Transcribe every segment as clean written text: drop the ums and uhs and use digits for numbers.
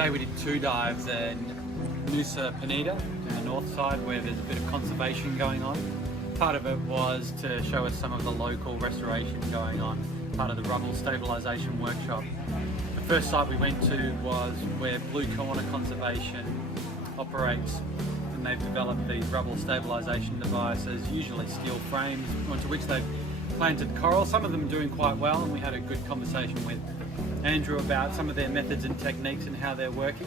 today we did 2 dives in Nusa Penida, in the north side, where there's a bit of conservation going on. Part of it was to show us some of the local restoration going on, part of the Rubble Stabilisation workshop. The first site we went to was where Blue Corner Conservation operates, and they've developed these rubble stabilisation devices, usually steel frames, onto which they've planted coral. Some of them doing quite well, and we had a good conversation with Andrew about some of their methods and techniques and how they're working.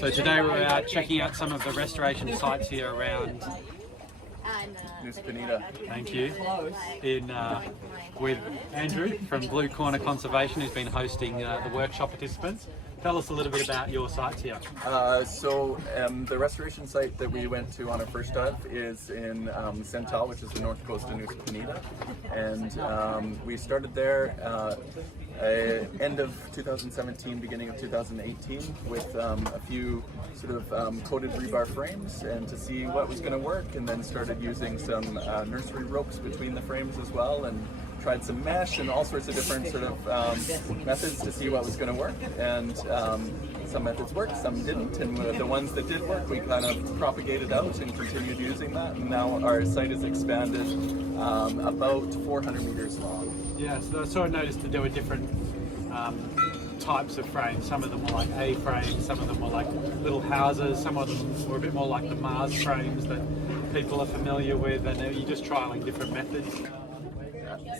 So today we're out checking out some of the restoration sites here around Nusa Penida. Thank you. With Andrew from Blue Corner Conservation, who's been hosting the workshop participants. Tell us a little bit about your sites here. The restoration site that we went to on our first dive is in Sental, which is the north coast of Nusa Penida, and we started there end of 2017, beginning of 2018, with a few sort of coated rebar frames, and to see what was going to work, and then started using some nursery ropes between the frames as well, and tried some mesh and all sorts of different sort of methods to see what was going to work. And some methods worked, some didn't, and the ones that did work we kind of propagated out and continued using that, and now our site is expanded about 400 meters long. Yeah, so I sort of noticed that there were different types of frames. Some of them were like A-frames, some of them were like little houses, some of them were a bit more like the Mars frames that people are familiar with, and you're just trialing different methods.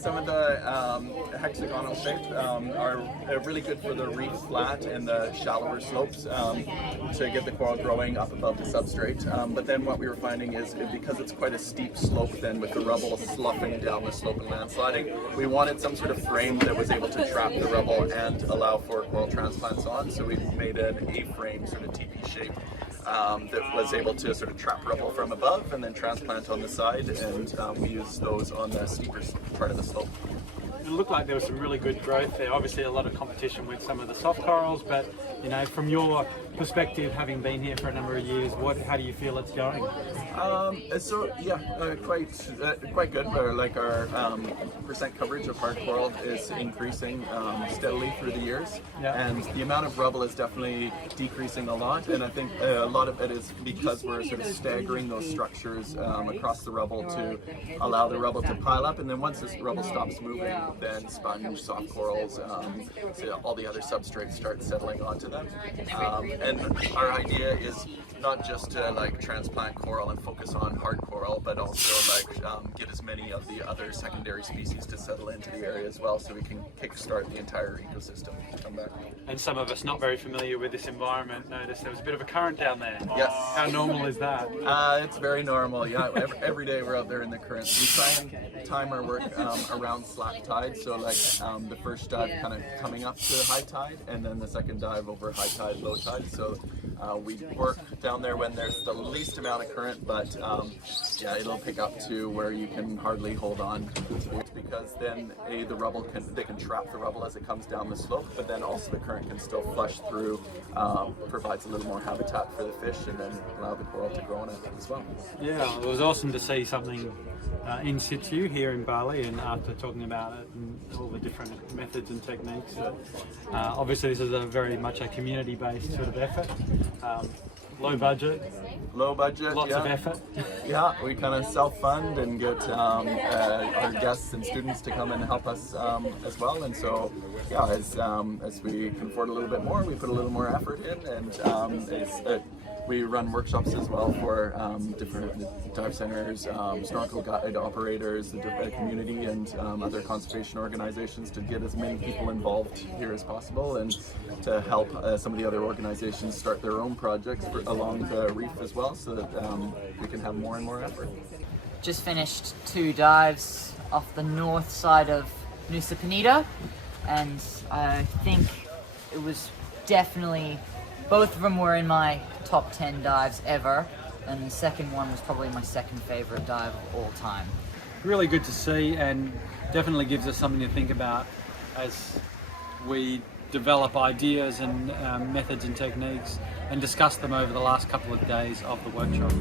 Some of the hexagonal shape are really good for the reef flat and the shallower slopes to get the coral growing up above the substrate. But then what we were finding is, because it's quite a steep slope then with the rubble sloughing down the slope and landsliding, we wanted some sort of frame that was able to trap the rubble and allow for coral transplants on. So we made an A-frame sort of teepee shape that was able to sort of trap rubble from above and then transplant on the side, and we used those on the steeper part of the slope. It looked like there was some really good growth there. Obviously a lot of competition with some of the soft corals, but you know, from your perspective, having been here for a number of years, how do you feel it's going? Quite good. Our percent coverage of hard coral is increasing steadily through the years, yeah. And the amount of rubble is definitely decreasing a lot, and I think a lot of it is because we're sort of staggering those structures across the rubble to allow the rubble to pile up, and then once this rubble stops moving, then sponge, soft corals, so all the other substrates start settling onto them. And our idea is not just to transplant coral and focus on hard coral, but also get as many of the other secondary species to settle into the area as well, so we can kickstart the entire ecosystem to come back. And some of us not very familiar with this environment noticed there was a bit of a current down there. Yes. How normal is that? It's very normal, yeah. Every day we're out there in the currents. We try and time our work around slack tide, so the first dive kind of coming up to high tide, and then the second dive over high tide, low tide. So we work down there when there's the least amount of current, but yeah, it'll pick up to where you can hardly hold on to it, because then the rubble they can trap the rubble as it comes down the slope, but then also the current can still flush through, provides a little more habitat for the fish, and then allow the coral to grow on it as well. Yeah, it was awesome to see something in situ here in Bali, and after talking about it and all the different methods and techniques, obviously this is very much a community-based sort of effort. Low budget, lots of effort. Yeah, we kind of self-fund and get our guests and students to come and help us as well, and so yeah, as we can afford a little bit more, we put a little more effort in, and we run workshops as well for different dive centers, snorkel guide operators, the community, and other conservation organizations, to get as many people involved here as possible, and to help some of the other organizations start their own projects along the reef as well, so that we can have more and more effort. Just finished 2 dives off the north side of Nusa Penida, and I think it was definitely, both of them were in my top 10 dives ever, and the second one was probably my second favorite dive of all time. Really good to see, and definitely gives us something to think about as we develop ideas and methods and techniques and discuss them over the last couple of days of the workshop.